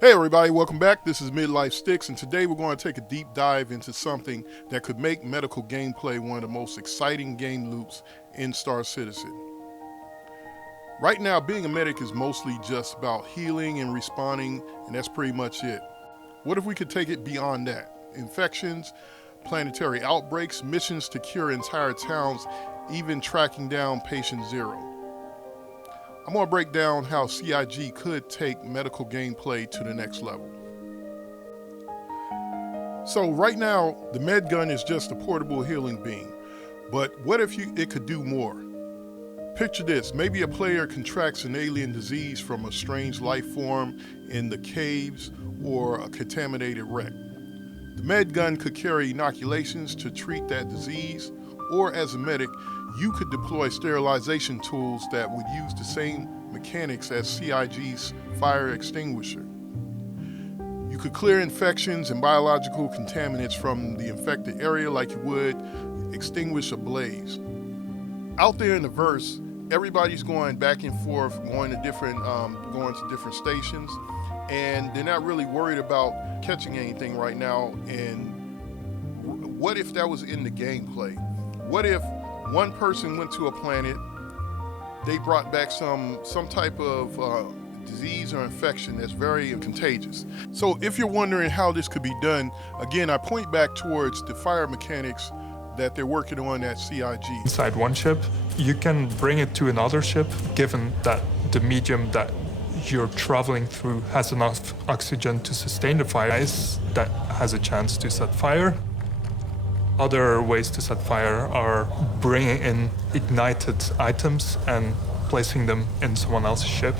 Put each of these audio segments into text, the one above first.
Hey everybody, welcome back. This is Midlife Sticks, and today we're going to take a deep dive into something that could make medical gameplay one of the most exciting game loops in Star Citizen. Right now, being a medic is mostly just about healing and responding, and that's pretty much it. What if we could take it beyond that? Infections, planetary outbreaks, missions to cure entire towns, even tracking down patient zero. I'm going to break down how CIG could take medical gameplay to the next level. So right now, the med gun is just a portable healing beam, but what if it could do more? Picture this, maybe a player contracts an alien disease from a strange life form in the caves or a contaminated wreck. The med gun could carry inoculations to treat that disease, or as a medic, you could deploy sterilization tools that would use the same mechanics as CIG's fire extinguisher. You could clear infections and biological contaminants from the infected area like you would extinguish a blaze. Out there in the verse, everybody's going back and forth, going to different stations, and they're not really worried about catching anything right now. And what if that was in the gameplay? What if one person went to a planet, they brought back some type of disease or infection that's very contagious? So if you're wondering how this could be done, again, I point back towards the fire mechanics that they're working on at CIG. Inside one ship, you can bring it to another ship, given that the medium that you're traveling through has enough oxygen to sustain the fire. Ice that has a chance to set fire. Other ways to set fire are bringing in ignited items and placing them in someone else's ship.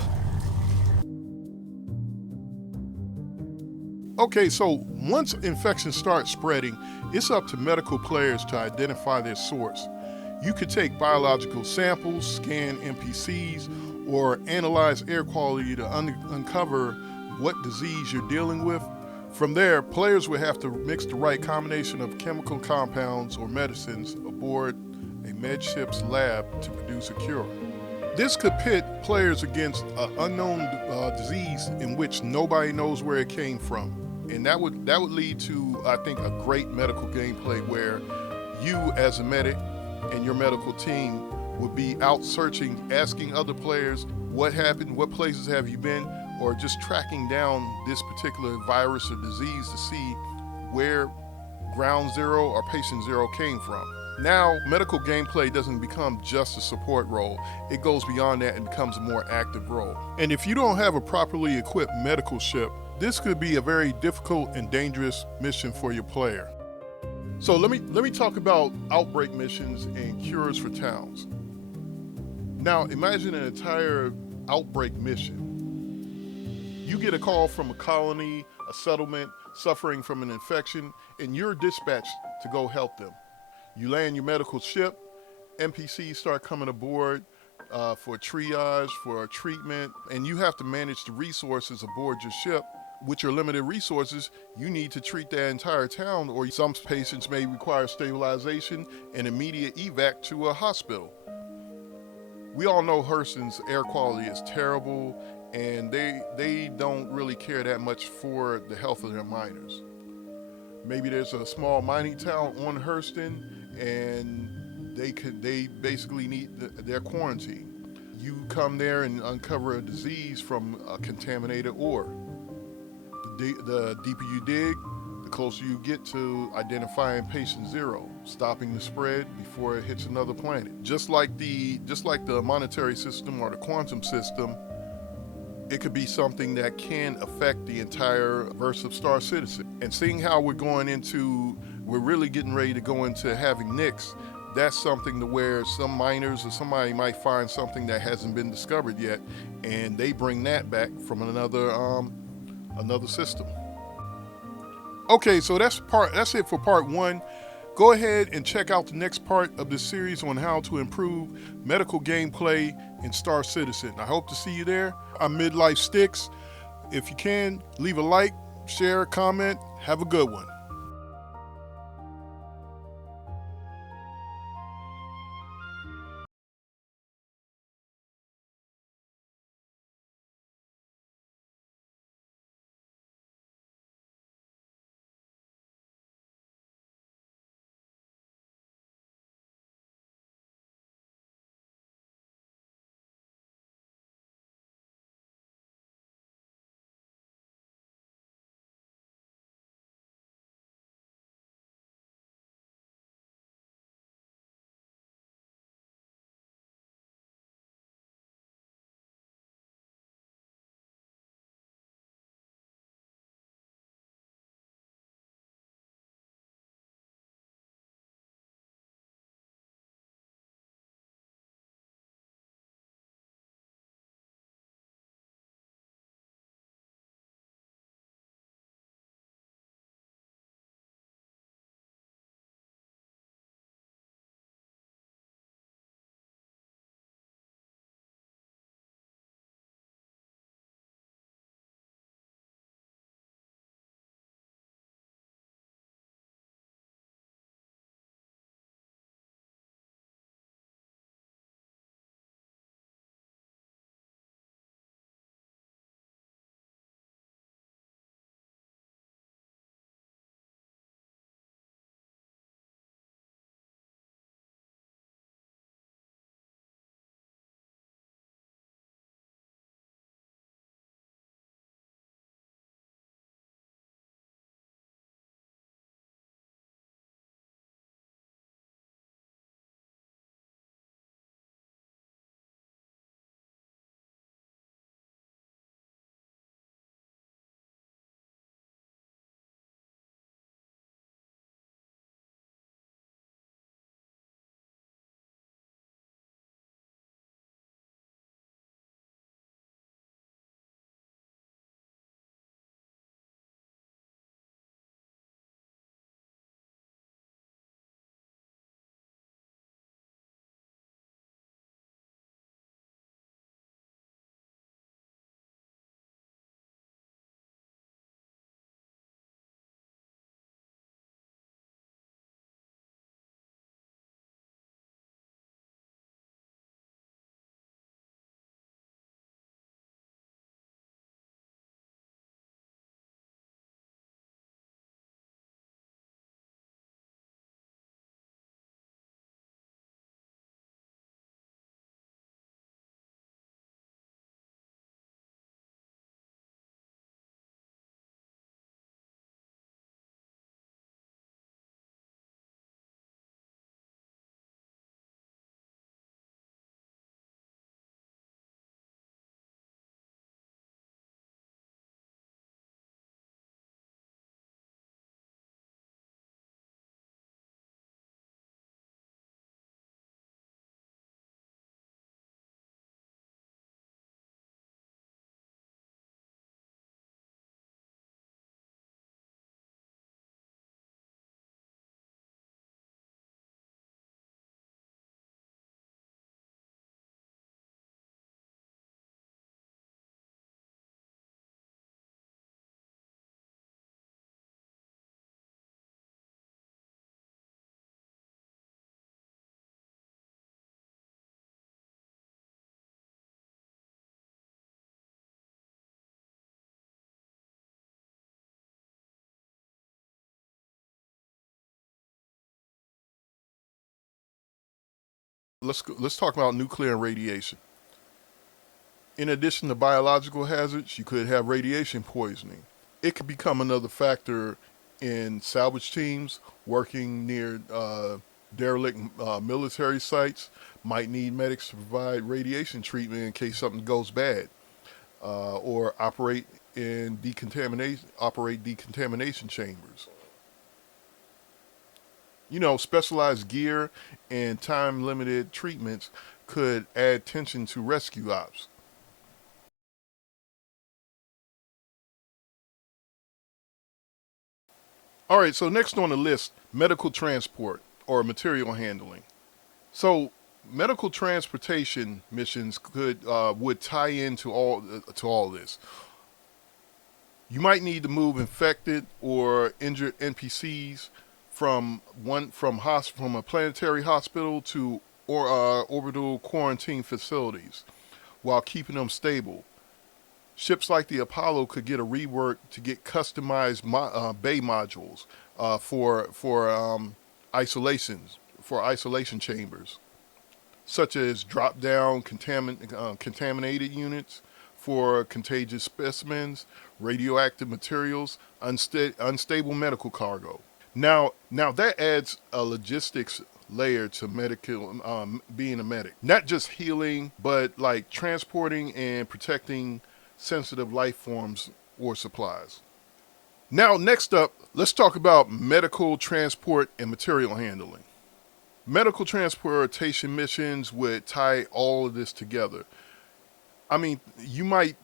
Okay, so once infections start spreading, it's up to medical players to identify their source. You could take biological samples, scan NPCs, or analyze air quality to uncover what disease you're dealing with. From there, players would have to mix the right combination of chemical compounds or medicines aboard a med ship's lab to produce a cure. This could pit players against an unknown disease in which nobody knows where it came from. And that would lead to, I think, a great medical gameplay where you as a medic and your medical team would be out searching, asking other players what happened, what places have you been, or just tracking down this particular virus or disease to see where ground zero or patient zero came from. Now, medical gameplay doesn't become just a support role. It goes beyond that and becomes a more active role. And if you don't have a properly equipped medical ship, this could be a very difficult and dangerous mission for your player. So let me talk about outbreak missions and cures for towns. Now, imagine an entire outbreak mission. You get a call from a colony, a settlement suffering from an infection, and you're dispatched to go help them. You land your medical ship, NPCs start coming aboard for triage, for treatment, and you have to manage the resources aboard your ship. With your limited resources, you need to treat that entire town, or some patients may require stabilization and immediate evac to a hospital. We all know Hurston's air quality is terrible, and they don't really care that much for the health of their miners. Maybe there's a small mining town on Hurston, and they basically need their quarantine. You come there and uncover a disease from a contaminated ore. The deeper you dig, the closer you get to identifying patient zero, stopping the spread before it hits another planet. Just like the monetary system or the quantum system, it could be something that can affect the entire verse of Star Citizen. And seeing how we're really getting ready to go into having Nix, that's something to where some miners or somebody might find something that hasn't been discovered yet, and they bring that back from another system. Okay, so that's it for part one. Go ahead and check out the next part of this series on how to improve medical gameplay in Star Citizen. I hope to see you there. I'm Midlife Sticks. If you can, leave a like, share, comment. Have a good one. Let's talk about nuclear and radiation. In addition to biological hazards, you could have radiation poisoning. It could become another factor in salvage teams working near derelict military sites. Might need medics to provide radiation treatment in case something goes bad, or operate decontamination chambers. Specialized gear and time limited treatments could add tension to rescue ops. All right, so next on the list, medical transport or material handling. So medical transportation missions could would tie into all this. You might need to move infected or injured NPCs from a planetary hospital to orbital quarantine facilities while keeping them stable. Ships like the Apollo could get a rework to get customized bay modules for isolation chambers, such as contaminated units for contagious specimens, radioactive materials, unstable medical cargo. Now that adds a logistics layer to medical being a medic. Not just healing, but like transporting and protecting sensitive life forms or supplies. Now, next up, let's talk about medical transport and material handling. Medical transportation missions would tie all of this together. I mean, you might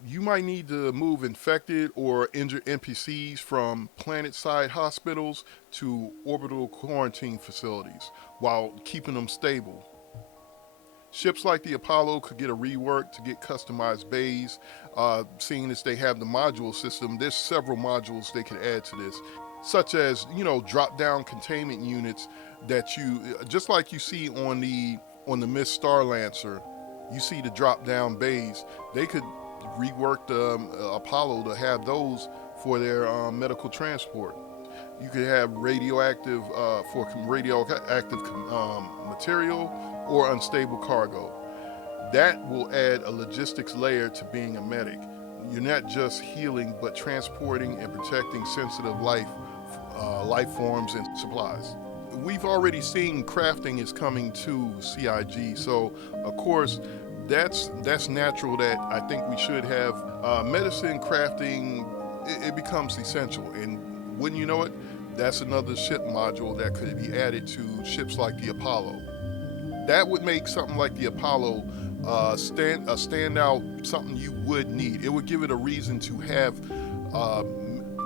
need to move infected or injured NPCs from planet-side hospitals to orbital quarantine facilities while keeping them stable. Ships like the Apollo could get a rework to get customized bays. Seeing as they have the module system, there's several modules they could add to this, such as drop-down containment units that just like you see on the Miss Star Lancer, you see the drop-down bays. They could rework the Apollo to have those for their medical transport. You could have radioactive material or unstable cargo. That will add a logistics layer to being a medic. You're not just healing, but transporting and protecting sensitive life forms and supplies. We've already seen crafting is coming to CIG, so of course that's natural that I think we should have medicine crafting. It becomes essential, and wouldn't you know it, that's another ship module that could be added to ships like the Apollo. That would make something like the Apollo stand out, something you would need. It would give it a reason to have.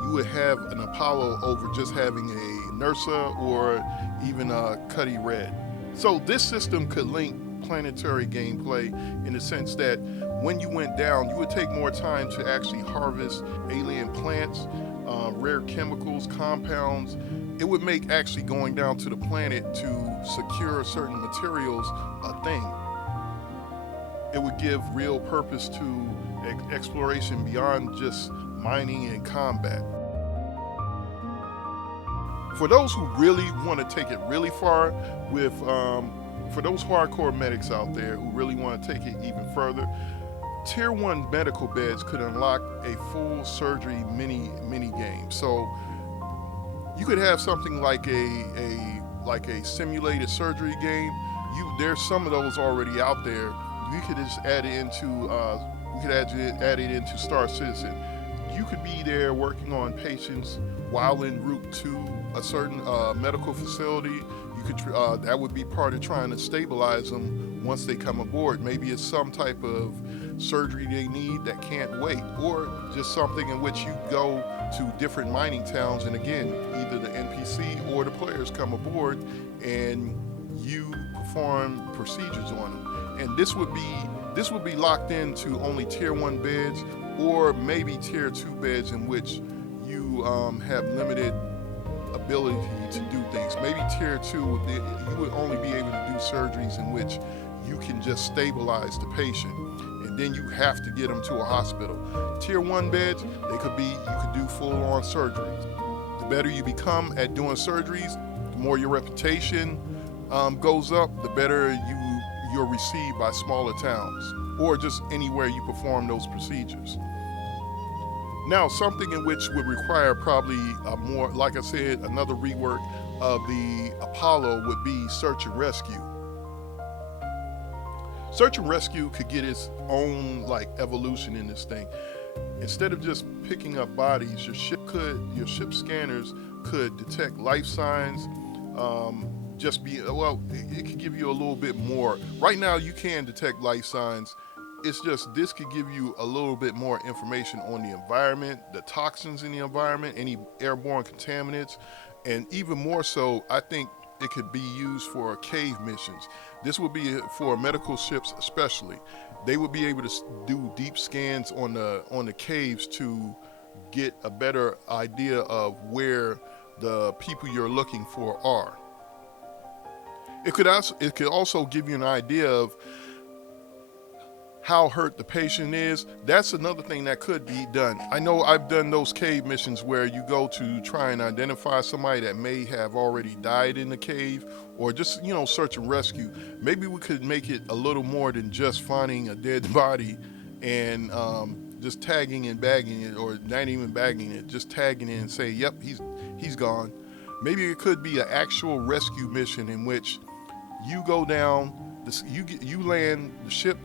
You would have an Apollo over just having a NERSA or even a Cuddy Red. So this system could link planetary gameplay in the sense that when you went down, you would take more time to actually harvest alien plants, rare chemicals, compounds. It would make actually going down to the planet to secure certain materials a thing. It would give real purpose to exploration beyond just mining and combat. For those who really want to take it really far, for those hardcore medics out there who really want to take it even further, Tier 1 medical beds could unlock a full surgery mini game. So you could have something like a simulated surgery game. There's some of those already out there. You could just add it into Star Citizen. You could be there working on patients while en route to a certain medical facility. You could that would be part of trying to stabilize them once they come aboard. Maybe it's some type of surgery they need that can't wait, or just something in which you go to different mining towns, and again, either the NPC or the players come aboard and you perform procedures on them. And this would be locked into only Tier 1 beds, or maybe Tier 2 beds in which you have limited ability to do things. Maybe Tier 2, you would only be able to do surgeries in which you can just stabilize the patient, and then you have to get them to a hospital. Tier 1 beds, you could do full-on surgeries. The better you become at doing surgeries, the more your reputation goes up, the better you you're received by smaller towns or just anywhere you perform those procedures. Now, something in which would require probably a more, like I said, another rework of the Apollo would be search and rescue. Search and rescue could get its own like evolution in this thing. Instead of just picking up bodies, your ship scanners could detect life signs. It could give you a little bit more. Right now, you can detect life signs. It's just this could give you a little bit more information on the environment, the toxins in the environment, any airborne contaminants, and even more so, I think it could be used for cave missions. This would be for medical ships especially. They would be able to do deep scans on the caves to get a better idea of where the people you're looking for are. It could also give you an idea of how hurt the patient is. That's another thing that could be done. I know I've done those cave missions where you go to try and identify somebody that may have already died in the cave, or just, search and rescue. Maybe we could make it a little more than just finding a dead body and just tagging and bagging it, or not even bagging it, just tagging it and say, yep, he's gone. Maybe it could be an actual rescue mission in which you go down, you land, the ship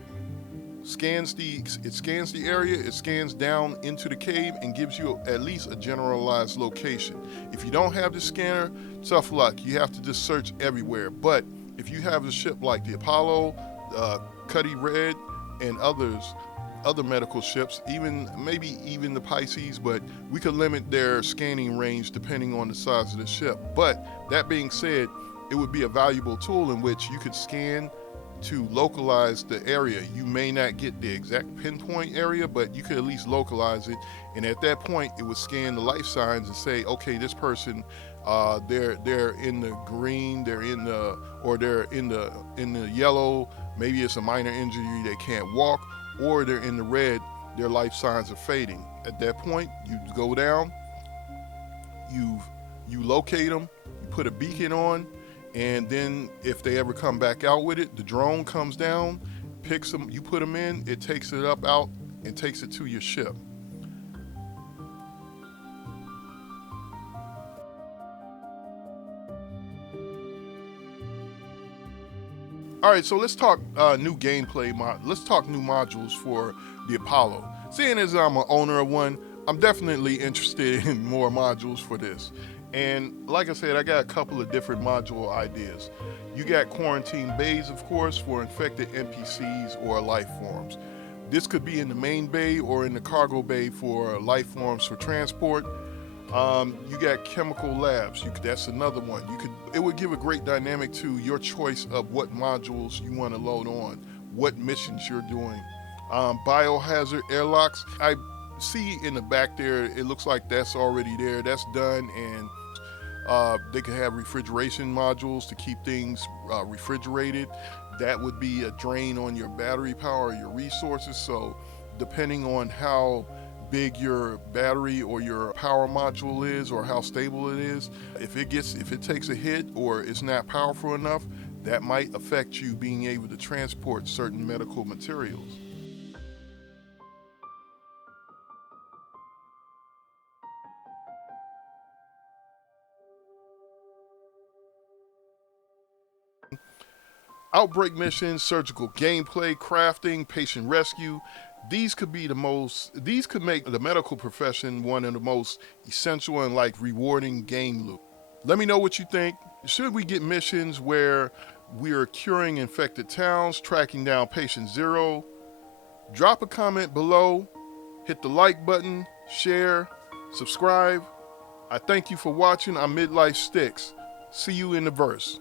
scans the area, it scans down into the cave and gives you at least a generalized location. If you don't have the scanner, tough luck. You have to just search everywhere. But if you have a ship like the Apollo, Cuddy Red, and other medical ships, maybe even the Pisces, but we could limit their scanning range depending on the size of the ship. But that being said, it would be a valuable tool in which you could scan to localize the area. You may not get the exact pinpoint area, but you could at least localize it. And at that point, it would scan the life signs and say, okay, this person, they're in the green, they're in the yellow. Maybe it's a minor injury, they can't walk, or they're in the red, their life signs are fading. At that point, you go down, you locate them, you put a beacon on, and then if they ever come back out with it, the drone comes down, picks them, you put them in, it takes it out, and takes it to your ship. All right, so let's talk new gameplay. Let's talk new modules for the Apollo. Seeing as I'm an owner of one, I'm definitely interested in more modules for this. And like I said, I got a couple of different module ideas. You got quarantine bays, of course, for infected NPCs or life forms. This could be in the main bay or in the cargo bay for life forms for transport. You got chemical labs. That's another one. It would give a great dynamic to your choice of what modules you want to load on, what missions you're doing. Biohazard airlocks. I see in the back there, it looks like that's already there. That's done, and they could have refrigeration modules to keep things refrigerated. That would be a drain on your battery power, your resources. So depending on how big your battery or your power module is, or how stable it is, if it takes a hit or it's not powerful enough, that might affect you being able to transport certain medical materials. Outbreak missions, surgical gameplay, crafting, patient rescue. These could make the medical profession one of the most essential and rewarding game loop. Let me know what you think. Should we get missions where we are curing infected towns, tracking down patient zero? Drop a comment below, hit the like button, share, subscribe. I thank you for watching. I'm Midlife Sticks. See you in the verse.